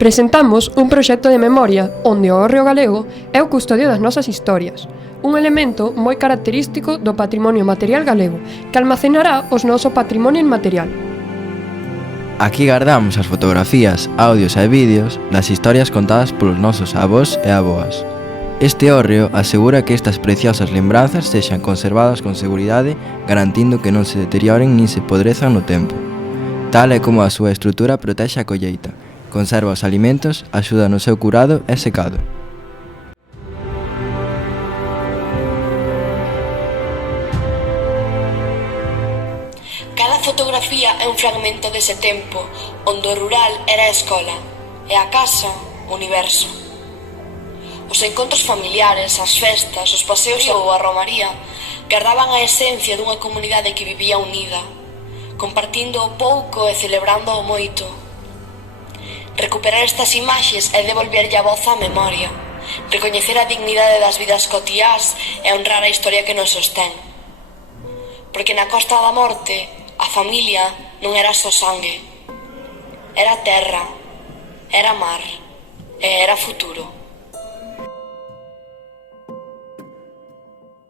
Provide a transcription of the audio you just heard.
Presentamos un proxecto de memoria onde o hórreo galego é o custodio das nosas historias, un elemento moi característico do patrimonio material galego, que almacenará o noso patrimonio inmaterial. Aquí guardamos as fotografías, audios e vídeos das historias contadas polos nosos avós e avoas. Este hórreo asegura que estas preciosas lembranzas sexan conservadas con seguridade, garantindo que non se deterioren nin se podrezan no tempo. Tal é como a súa estrutura protexe a colleita, conserva os alimentos, axuda no seu curado e secado. Cada fotografía é un fragmento dese tempo, onde o rural era a escola, e a casa, o universo. Os encontros familiares, as festas, os paseos ou a romaría guardaban a esencia dunha comunidade que vivía unida, compartindo o pouco e celebrando o moito. Recuperar estas imaxes é devolverlle a voz á memoria, recoñecer a dignidade das vidas cotiás e honrar a historia que nos sostén. Porque na Costa da Morte a familia non era só sangue, era terra, era mar e era futuro.